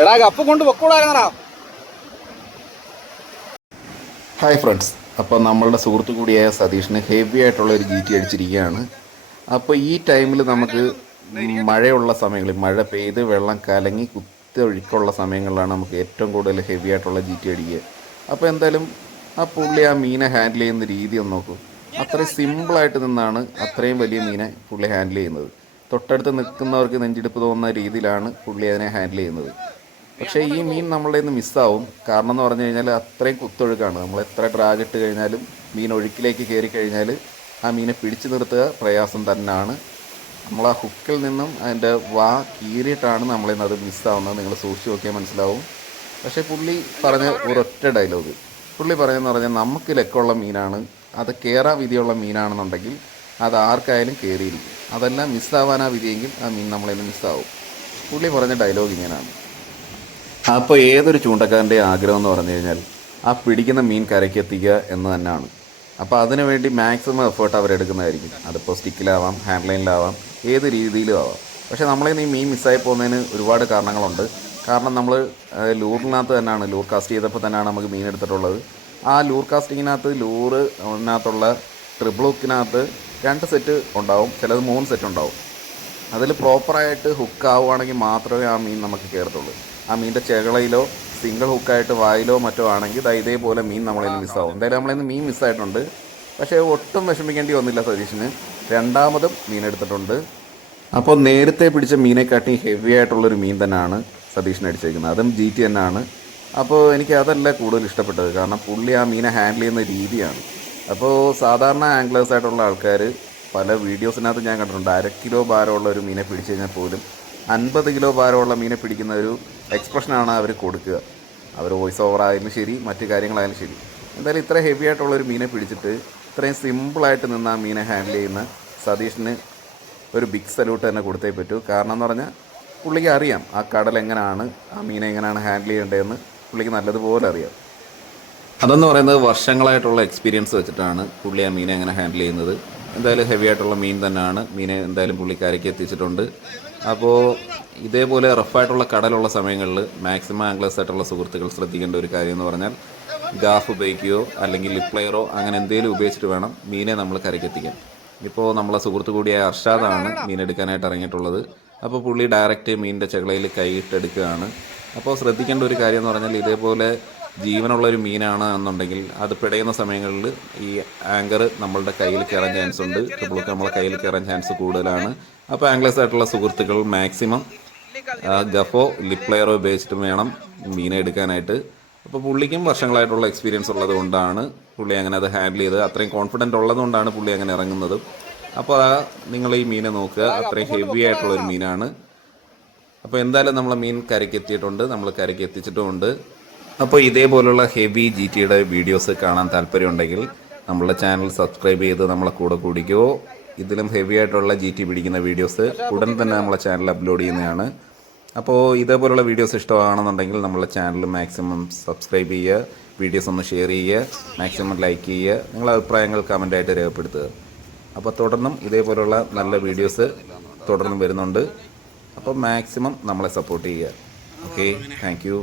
എടാ കപ്പ് കൊണ്ട് വെക്കൂടാ. Hi friends, അപ്പോൾ നമ്മളുടെ സുഹൃത്തു കൂടിയായ സതീഷിന് ഹെവി ആയിട്ടുള്ള ഒരു GT അടിച്ചിരിക്കുകയാണ്. അപ്പോൾ ഈ ടൈമിൽ നമുക്ക് മഴയുള്ള സമയങ്ങളിൽ, മഴ പെയ്ത് വെള്ളം കലങ്ങി കുത്തൊഴുക്കുള്ള സമയങ്ങളിലാണ് നമുക്ക് ഏറ്റവും കൂടുതൽ ഹെവി ആയിട്ടുള്ള GT അടിക്കുക. അപ്പോൾ എന്തായാലും ആ പുള്ളി ആ മീനെ ഹാൻഡിൽ ചെയ്യുന്ന രീതി ഒന്ന് നോക്കൂ. അത്രയും സിമ്പിളായിട്ട് നിന്നാണ് അത്രയും വലിയ മീനെ പുള്ളി ഹാൻഡിൽ ചെയ്യുന്നത്. തൊട്ടടുത്ത് നിൽക്കുന്നവർക്ക് നെഞ്ചിടിപ്പ് തോന്നുന്ന രീതിയിലാണ് പുള്ളി അതിനെ ഹാൻഡിൽ ചെയ്യുന്നത്. പക്ഷേ ഈ മീൻ നമ്മളുടെ നിന്ന് മിസ്സാവും. കാരണം എന്ന് പറഞ്ഞു കഴിഞ്ഞാൽ അത്രയും കുത്തൊഴുക്കാണ്. നമ്മൾ എത്ര ഡ്രാഗ് ഇട്ട് കഴിഞ്ഞാലും മീൻ ഒഴുക്കിലേക്ക് കയറി കഴിഞ്ഞാൽ ആ മീനെ പിടിച്ചു നിർത്തുക പ്രയാസം തന്നെയാണ്. നമ്മൾ ആ ഹുക്കിൽ നിന്നും അതിൻ്റെ വാ കീറിയിട്ടാണ് നമ്മളിൽ നിന്ന് അത് മിസ്സാവുന്നത്. നിങ്ങൾ സൂക്ഷിച്ച് നോക്കിയാൽ മനസ്സിലാവും. പക്ഷേ പുള്ളി പറഞ്ഞ ഒരൊറ്റ ഡയലോഗ്, പുള്ളി പറയുന്നത് പറഞ്ഞാൽ നമുക്ക് ലെക്കുള്ള മീനാണ്, അത് കയറാൻ വിധിയുള്ള മീനാണെന്നുണ്ടെങ്കിൽ അത് ആർക്കായാലും കയറിയിരിക്കും. അതെല്ലാം മിസ്സാവാനാ വിധിയെങ്കിൽ ആ മീൻ നമ്മളിൽ നിന്ന് മിസ്സാവും. പുള്ളി പറഞ്ഞ ഡയലോഗ് ഇങ്ങനെയാണ്. അപ്പോൾ ഏതൊരു ചൂണ്ടക്കാരൻ്റെ ആഗ്രഹം എന്ന് പറഞ്ഞു കഴിഞ്ഞാൽ ആ പിടിക്കുന്ന മീൻ കരയ്ക്ക് എത്തിക്കുക എന്ന് തന്നെയാണ്. അപ്പോൾ അതിനുവേണ്ടി മാക്സിമം എഫേർട്ട് അവരെടുക്കുന്നതായിരിക്കും. അതിപ്പോൾ സ്റ്റിക്കിലാവാം, ഹാൻഡ് ലൈനിലാവാം, ഏത് രീതിയിലും ആവാം. പക്ഷേ നമ്മളിന്ന് ഈ മീൻ മിസ്സായി പോകുന്നതിന് ഒരുപാട് കാരണങ്ങളുണ്ട്. കാരണം നമ്മൾ ലൂറിനകത്ത് തന്നെയാണ്, ലൂർ കാസ്റ്റ് ചെയ്തപ്പോൾ തന്നെയാണ് നമുക്ക് മീൻ എടുത്തിട്ടുള്ളത്. ആ ലൂർ കാസ്റ്റിങ്ങിനകത്ത് ലൂറിനകത്തുള്ള ട്രിപ്പിൾ ഹുക്കിനകത്ത് 2 സെറ്റ് ഉണ്ടാവും, ചിലത് 3 സെറ്റ് ഉണ്ടാവും. അതിൽ പ്രോപ്പറായിട്ട് ഹുക്ക് ആവുകയാണെങ്കിൽ മാത്രമേ ആ മീൻ നമുക്ക് കയറത്തുള്ളൂ. ആ മീനിൻ്റെ ചെകളയിലോ സിംഗിൾ ഹുക്കായിട്ട് വായിലോ മറ്റോ ആണെങ്കിൽ ഇതേപോലെ മീൻ നമ്മളിൽ മിസ്സാവും. എന്തായാലും നമ്മളിന്ന് മീൻ മിസ്സായിട്ടുണ്ട്. പക്ഷേ ഒട്ടും വിഷമിക്കേണ്ടി വന്നില്ല സതീഷിന്. രണ്ടാമതും മീൻ എടുത്തിട്ടുണ്ട്. അപ്പോൾ നേരത്തെ പിടിച്ച മീനെക്കാട്ടി ഹെവി ആയിട്ടുള്ളൊരു മീൻ തന്നെയാണ് സതീഷിന് അടിച്ചേക്കുന്നത്. അതും GT തന്നെയാണ്. അപ്പോൾ എനിക്ക് അതല്ല കൂടുതൽ ഇഷ്ടപ്പെട്ടത്. കാരണം പുള്ളി ആ മീനെ ഹാൻഡിൽ ചെയ്യുന്ന രീതിയാണ്. അപ്പോൾ സാധാരണ ആംഗ്ലേഴ്സ് ആയിട്ടുള്ള ആൾക്കാർ പല വീഡിയോസിനകത്ത് ഞാൻ കണ്ടിട്ടുണ്ട്, 1/2 കിലോ ഭാരമുള്ള ഒരു മീനെ പിടിച്ചു കഴിഞ്ഞാൽ പോലും 50 കിലോ ഭാരമുള്ള മീനെ പിടിക്കുന്ന ഒരു എക്സ്പ്രഷനാണ് അവർ കൊടുക്കുക. അവർ വോയിസ് ഓവർ ആയാലും ശരി, മറ്റു കാര്യങ്ങളായാലും ശരി. എന്തായാലും ഇത്ര ഹെവി ആയിട്ടുള്ളൊരു മീനെ പിടിച്ചിട്ട് ഇത്രയും സിമ്പിളായിട്ട് നിന്ന് ആ മീനെ ഹാൻഡിൽ ചെയ്യുന്ന സതീഷിന് ഒരു ബിഗ് സല്യൂട്ട് തന്നെ കൊടുത്തേ പറ്റൂ. കാരണം എന്ന് പറഞ്ഞാൽ പുള്ളിക്ക് അറിയാം ആ കടൽ എങ്ങനെയാണ്, ആ മീനെ എങ്ങനെയാണ് ഹാൻഡിൽ ചെയ്യേണ്ടതെന്ന് പുള്ളിക്ക് നല്ലതുപോലെ അറിയാം. അതെന്ന് പറയുന്നത് വർഷങ്ങളായിട്ടുള്ള എക്സ്പീരിയൻസ് വെച്ചിട്ടാണ് പുള്ളി ആ മീനെ എങ്ങനെ ഹാൻഡിൽ ചെയ്യുന്നത്. എന്തായാലും ഹെവി ആയിട്ടുള്ള മീൻ തന്നെയാണ്. മീനെ എന്തായാലും പുള്ളിക്കാരയ്ക്ക് എത്തിച്ചിട്ടുണ്ട്. അപ്പോൾ ഇതേപോലെ റഫായിട്ടുള്ള കടലുള്ള സമയങ്ങളിൽ മാക്സിമം ആംഗ്ലേഴ്സ് ആയിട്ടുള്ള സുഹൃത്തുക്കൾ ശ്രദ്ധിക്കേണ്ട ഒരു കാര്യം എന്ന് പറഞ്ഞാൽ ഗാഫ് ഉപയോഗിക്കുകയോ അല്ലെങ്കിൽ ലിപ് പ്ലെയറോ അങ്ങനെ എന്തെങ്കിലും ഉപയോഗിച്ചിട്ട് വേണം മീനെ നമ്മൾ കരയ്ക്കെത്തിക്കാൻ. ഇപ്പോൾ നമ്മളെ സുഹൃത്തു കൂടിയായ അർഷാദാണ് മീൻ എടുക്കാനായിട്ട് ഇറങ്ങിയിട്ടുള്ളത്. അപ്പോൾ പുള്ളി ഡയറക്റ്റ് മീനിൻ്റെ ചെകളയിൽ കൈയിട്ടെടുക്കുകയാണ്. അപ്പോൾ ശ്രദ്ധിക്കേണ്ട ഒരു കാര്യം എന്ന് പറഞ്ഞാൽ ഇതേപോലെ ജീവനുള്ളൊരു മീനാണ് എന്നുണ്ടെങ്കിൽ അത് പിടയുന്ന സമയങ്ങളിൽ ഈ ആങ്കർ നമ്മളുടെ കയ്യിൽ കയറാൻ ചാൻസ് ഉണ്ട്, ട്രിപ്പിളൊക്കെ നമ്മളെ കയ്യിൽ കയറാൻ ചാൻസ് കൂടുതലാണ്. അപ്പോൾ ആംഗ്ലേഴ്സ് ആയിട്ടുള്ള സുഹൃത്തുക്കൾ മാക്സിമം ഗഫോ ലിപ് പ്ലെയറോ ഉപയോഗിച്ചിട്ട് വേണം മീനെ എടുക്കാനായിട്ട്. അപ്പോൾ പുള്ളിക്കും വർഷങ്ങളായിട്ടുള്ള എക്സ്പീരിയൻസ് ഉള്ളത് കൊണ്ടാണ് പുള്ളി അങ്ങനെ അത് ഹാൻഡിൽ ചെയ്ത് അത്രയും കോൺഫിഡൻ്റ് ഉള്ളതുകൊണ്ടാണ് പുള്ളി അങ്ങനെ ഇറങ്ങുന്നത്. അപ്പോൾ നിങ്ങൾ ഈ മീനെ നോക്കുക, അത്രയും ഹെവി ആയിട്ടുള്ളൊരു മീനാണ്. അപ്പോൾ എന്തായാലും നമ്മളെ മീൻ കരയ്ക്ക് എത്തിയിട്ടുണ്ട്, നമ്മൾ കരയ്ക്ക് എത്തിച്ചിട്ടുമുണ്ട്. അപ്പോൾ ഇതേപോലുള്ള ഹെവി GTയുടെ വീഡിയോസ് കാണാൻ താല്പര്യമുണ്ടെങ്കിൽ നമ്മളുടെ ചാനൽ സബ്സ്ക്രൈബ് ചെയ്ത് നമ്മളെ കൂടെ കൂടിക്കോ. ഇതിലും ഹെവി ആയിട്ടുള്ള GT പിടിക്കുന്ന വീഡിയോസ് ഉടൻ തന്നെ നമ്മളെ ചാനൽ അപ്ലോഡ് ചെയ്യുന്നതാണ്. അപ്പോൾ ഇതേപോലുള്ള വീഡിയോസ് ഇഷ്ടമാണെന്നുണ്ടെങ്കിൽ നമ്മളെ ചാനൽ മാക്സിമം സബ്സ്ക്രൈബ് ചെയ്യുക, വീഡിയോസ് ഒന്ന് ഷെയർ ചെയ്യുക, മാക്സിമം ലൈക്ക് ചെയ്യുക, നിങ്ങളുടെ അഭിപ്രായങ്ങൾ കമൻ്റായിട്ട് രേഖപ്പെടുത്തുക. അപ്പോൾ തുടർന്നും ഇതേപോലുള്ള നല്ല വീഡിയോസ് തുടർന്നും വരുന്നുണ്ട്. അപ്പോൾ മാക്സിമം നമ്മളെ സപ്പോർട്ട് ചെയ്യുക. Okay, thank you.